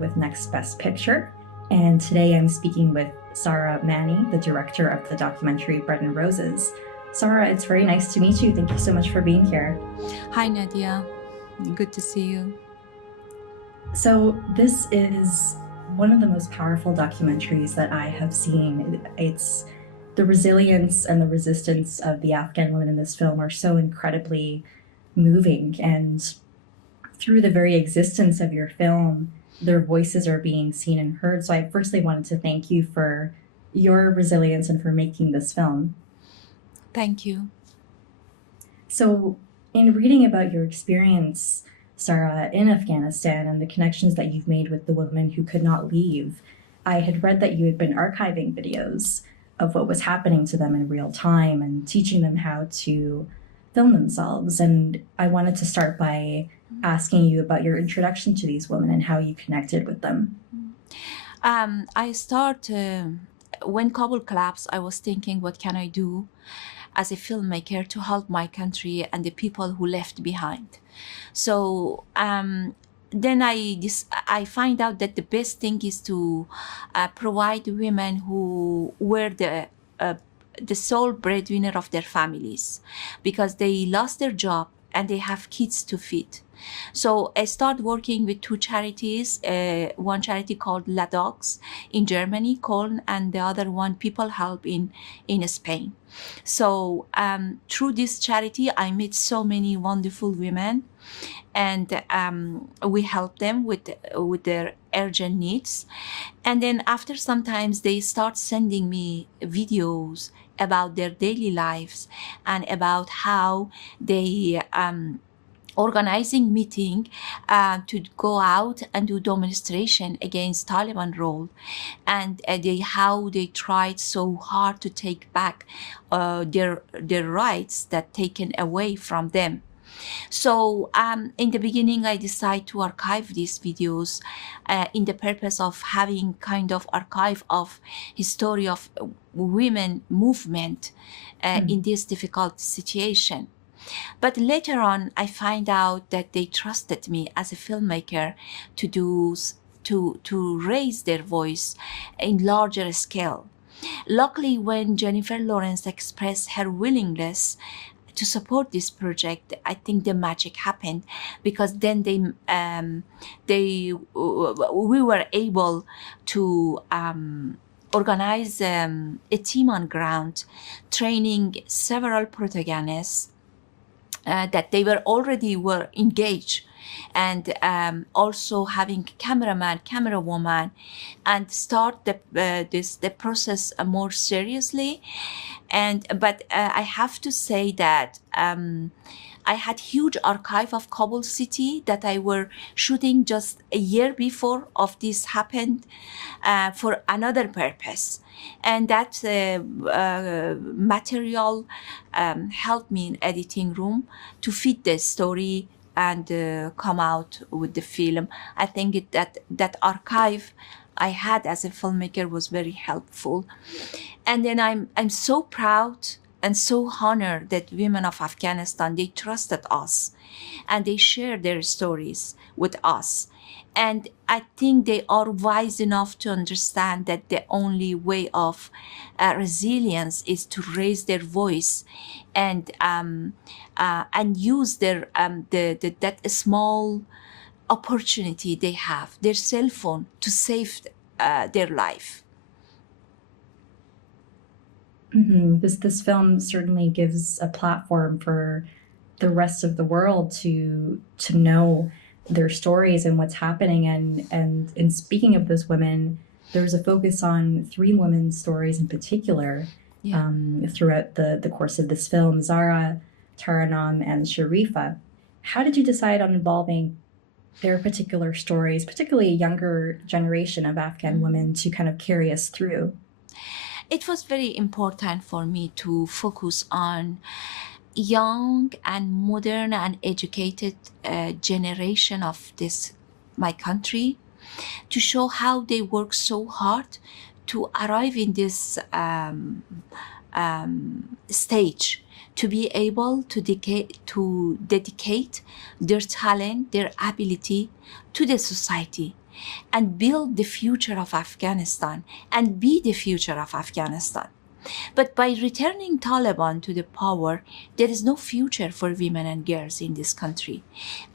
with Next Best Picture. And today I'm speaking with Sahra Mani, the director of the documentary Bread and Roses. Sahra, it's very nice to meet you. Thank you so much for being here. Hi, Nadia. Good to see you. So this is one of the most powerful documentaries that I have seen. It's the resilience and the resistance of the Afghan women in this film are so incredibly moving. And through the very existence of your film, their voices are being seen and heard. So I firstly wanted to thank you for your resilience and for making this film. Thank you. So in reading about your experience, Sahra, in Afghanistan and the connections that you've made with the women who could not leave, I had read that you had been archiving videos of what was happening to them in real time and teaching them how to film themselves. And I wanted to start by asking you about your introduction to these women and how you connected with them. I start when Kabul collapsed. I was thinking, what can I do as a filmmaker to help my country and the people who left behind? So then I find out that the best thing is to provide women who were the sole breadwinner of their families, because they lost their job and they have kids to feed. So I started working with two charities, one charity called La Dogs in Germany, Cologne, and the other one, People Help in Spain. So through this charity, I met so many wonderful women, and we help them with their urgent needs. And then after some times, they start sending me videos about their daily lives and about how they organizing meeting to go out and do demonstration against Taliban rule, and how they tried so hard to take back their rights that taken away from them. So in the beginning, I decided to archive these videos in the purpose of having kind of archive of history of women movement in this difficult situation. But later on, I find out that they trusted me as a filmmaker to raise their voice in larger scale. Luckily, when Jennifer Lawrence expressed her willingness to support this project, I think the magic happened, because then we were able to organize a team on ground, training several protagonists that they were engaged, and also having cameraman, camera woman, and start the process more seriously. But I have to say that I had huge archive of Kabul city that I were shooting just a year before of this happened for another purpose. And that material helped me in editing room to fit the story and come out with the film. I think that archive I had as a filmmaker was very helpful. And then I'm so proud and so honored that women of Afghanistan, they trusted us and they shared their stories with us. And I think they are wise enough to understand that the only way of resilience is to raise their voice and use their that small opportunity they have, their cell phone, to save their life. Mm-hmm. This film certainly gives a platform for the rest of the world to know their stories and what's happening. And in speaking of those women, there's a focus on three women's stories in particular throughout the course of this film: Zara, Taranam, and Sharifa. How did you decide on involving their particular stories, particularly a younger generation of Afghan women, to kind of carry us through? It was very important for me to focus on young and modern and educated generation of my country, to show how they work so hard to arrive in this stage, to be able to dedicate their talent, their ability to the society. and build the future of Afghanistan and be the future of Afghanistan. But by returning Taliban to the power, there is no future for women and girls in this country.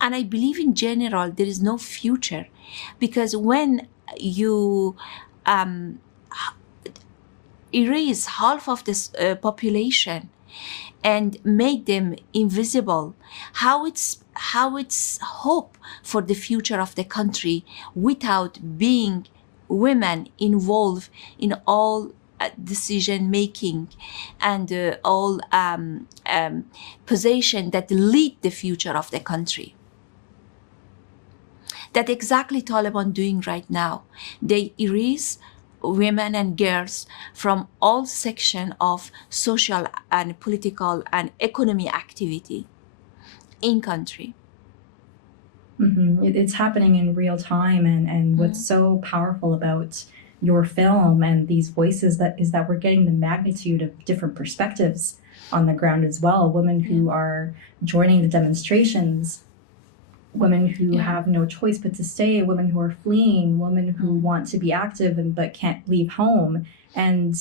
And I believe in general there is no future, because when you erase half of this population and make them invisible, how it's hope for the future of the country without being women involved in all decision making and all position that lead the future of the country. That exactly Taliban doing right now. They erase women and girls from all section of social and political and economy activity in country. It's happening in real time, and what's so powerful about your film and these voices is that we're getting the magnitude of different perspectives on the ground as well. Women who are joining the demonstrations, women who have no choice but to stay, women who are fleeing, women who want to be active but can't leave home. And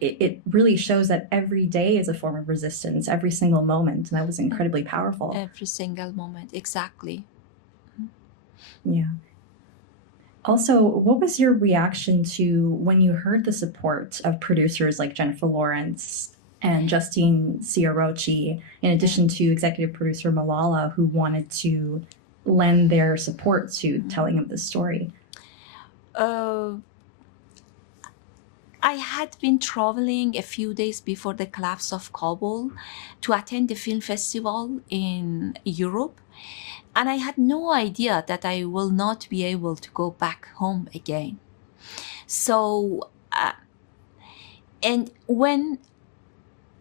it really shows that every day is a form of resistance, every single moment. And that was incredibly powerful. Every single moment, exactly. Yeah. Also, what was your reaction to when you heard the support of producers like Jennifer Lawrence and Justine Ciarochi, in addition to executive producer Malala, who wanted to lend their support to telling of this story? I had been traveling a few days before the collapse of Kabul to attend the film festival in Europe, and I had no idea that I will not be able to go back home again. So, and when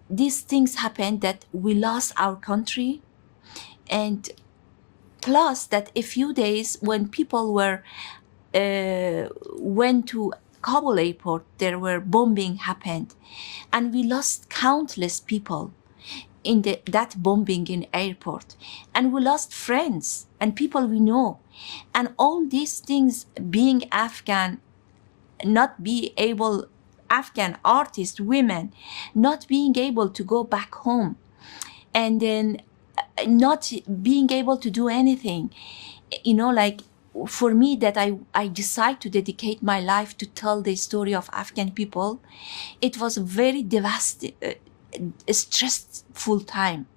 these things happened, that we lost our country, and plus that a few days when people went to Kabul airport, there were bombing happened, and we lost countless people in that bombing in airport, and we lost friends and people we know, and all these things, being Afghan, not be able, Afghan artists, women, not being able to go back home, and then not being able to do anything, like for me, that I decide to dedicate my life to tell the story of Afghan people. It was a very stressful time,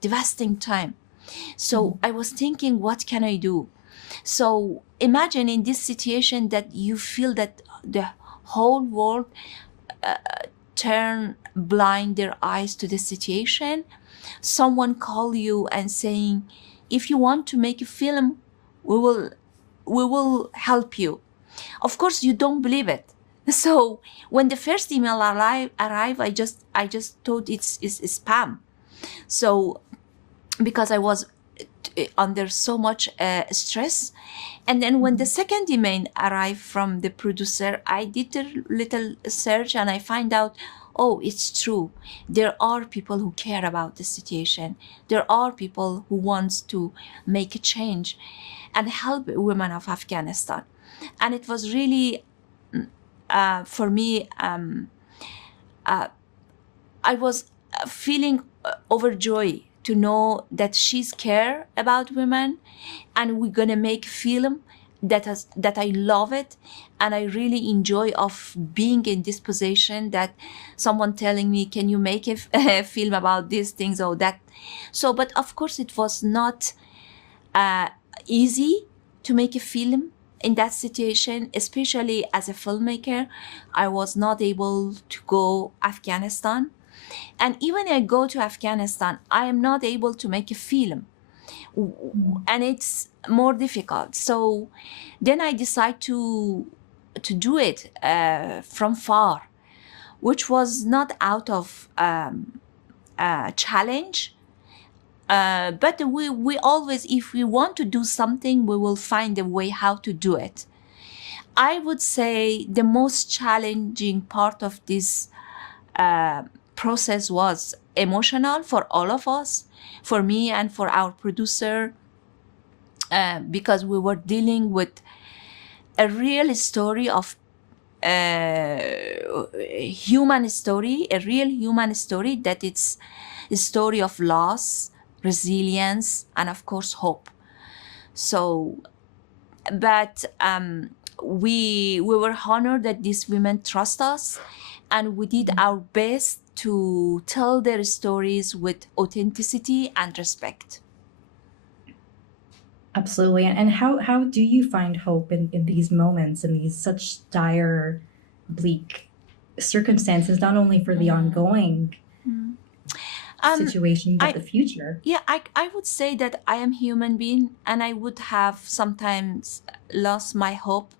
devastating time. So I was thinking, what can I do? So imagine in this situation that you feel that the whole world turn blind their eyes to the situation. Someone call you and saying, if you want to make a film, we will help you. Of course, you don't believe it. So when the first email arrived, I just thought it's spam. So because I was under so much stress. And then when the second email arrived from the producer, I did a little search and I find out, oh, it's true. There are people who care about the situation. There are people who want to make a change and help women of Afghanistan. And it was really, for me, I was feeling overjoyed to know that she's care about women, and we're gonna make film that I love it, and I really enjoy of being in this position, that someone telling me, can you make a film about these things or that. So, but of course it was not easy to make a film in that situation, especially as a filmmaker. I was not able to go Afghanistan. And even I go to Afghanistan, I am not able to make a film, and it's more difficult. So then I decide to do it from far, which was not out of challenge. But we always, if we want to do something, we will find a way how to do it. I would say the most challenging part of this process was emotional for all of us, for me and for our producer, because we were dealing with a real story of human story, a real human story, that it's a story of loss, resilience, and of course hope. So, but we were honored that these women trust us, and we did our best to tell their stories with authenticity and respect. Absolutely. And how do you find hope in these moments, in these such dire, bleak circumstances, not only for the ongoing situation, but I the future? Yeah, I would say that I am human being, and I would have sometimes lost my hope,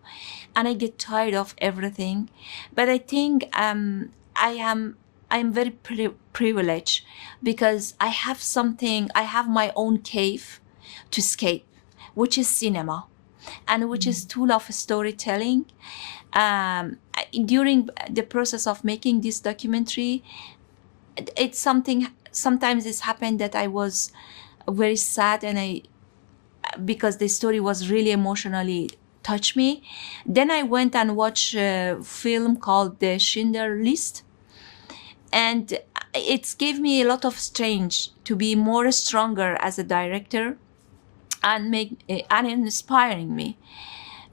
and I get tired of everything. But I think I'm very privileged, because I have my own cave to escape, which is cinema, and which is tool of storytelling. During the process of making this documentary, it's something, sometimes it's happened that I was very sad, and I, because the story was really emotionally touched me, then I went and watched a film called The Schindler List, and it gave me a lot of strength to be more stronger as a director, and make and inspiring me.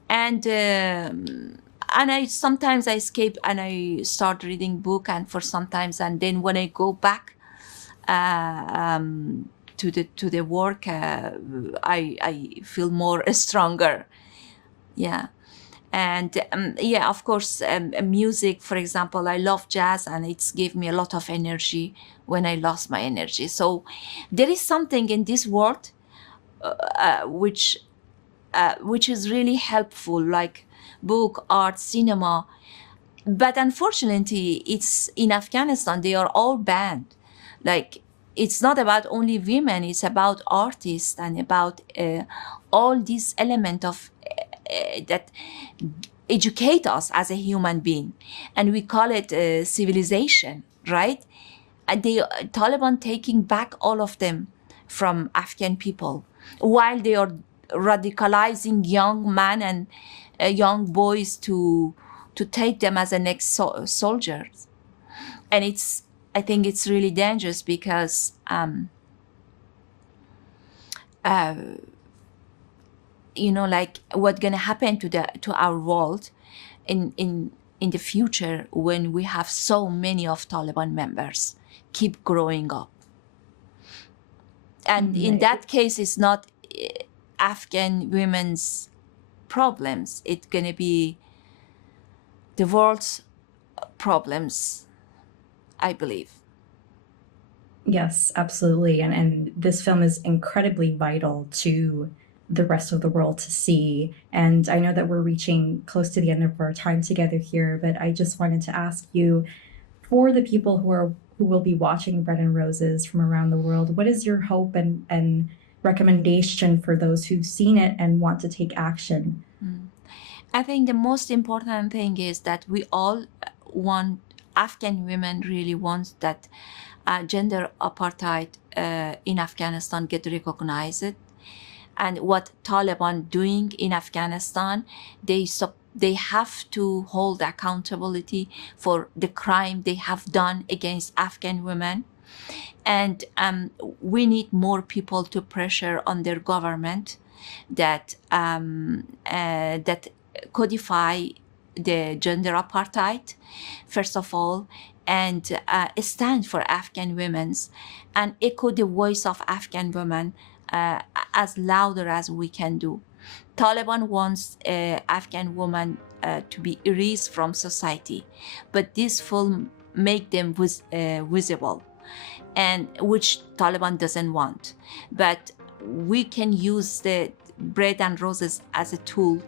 And I sometimes I escape and I start reading book, and for sometimes, and then when I go back to the work, I feel more stronger. Yeah. And yeah, of course, music, for example, I love jazz, and it's gave me a lot of energy when I lost my energy. So there is something in this world which is really helpful, like book, art, cinema. But unfortunately, it's in Afghanistan, they are all banned. Like, it's not about only women, it's about artists, and about all these element of that educate us as a human being, and we call it civilization, right? And the Taliban taking back all of them from Afghan people, while they are radicalizing young men and young boys to take them as the next soldiers. And I think it's really dangerous, because like, what's gonna happen to our world in the future, when we have so many of Taliban members keep growing up. And in that case, it's not Afghan women's problems, it's gonna be the world's problems, I believe. Yes, absolutely. And this film is incredibly vital to the rest of the world to see. And I know that we're reaching close to the end of our time together here, but I just wanted to ask you, for the people who will be watching Bread and Roses from around the world, what is your hope and recommendation for those who've seen it and want to take action? I think the most important thing is that we all want, Afghan women really want that gender apartheid in Afghanistan get recognized. And what Taliban doing in Afghanistan, they have to hold accountability for the crime they have done against Afghan women. And we need more people to pressure on their government that that codify the gender apartheid, first of all, and stand for Afghan women's, and echo the voice of Afghan women as louder as we can do. Taliban wants Afghan women to be erased from society, but this film make them visible, and which Taliban doesn't want. But we can use the Bread and Roses as a tool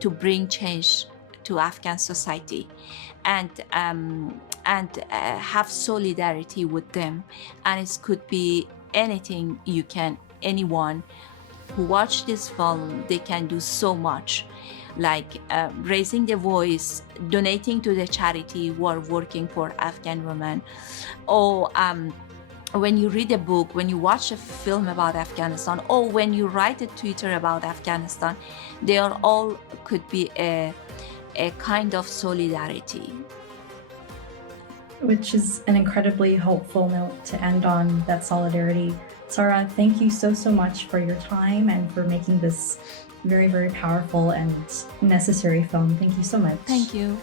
to bring change to Afghan society, and have solidarity with them. And it could be anything anyone who watch this film, they can do so much, like raising the voice, donating to the charity who are working for Afghan women, or when you read a book, when you watch a film about Afghanistan, or when you write a Twitter about Afghanistan, they are all could be a kind of solidarity. Which is an incredibly hopeful note to end on, that solidarity. Sahra, thank you so, so much for your time and for making this very, very powerful and necessary film. Thank you so much. Thank you.